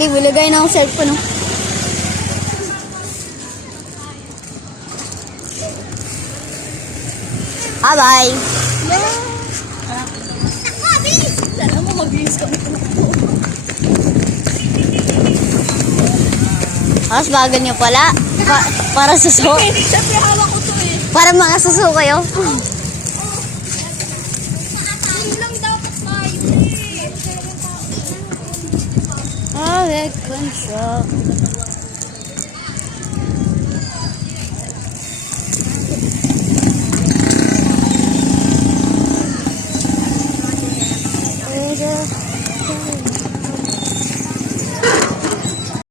Okay, bilagay na ang cellphone. Bye-bye. Sana mo mag-use ka. Mas bago nyo pala. Para suso. Siyempre hawak ko to eh. Para mga suso kayo. Yun lang dapat tayo eh. Control.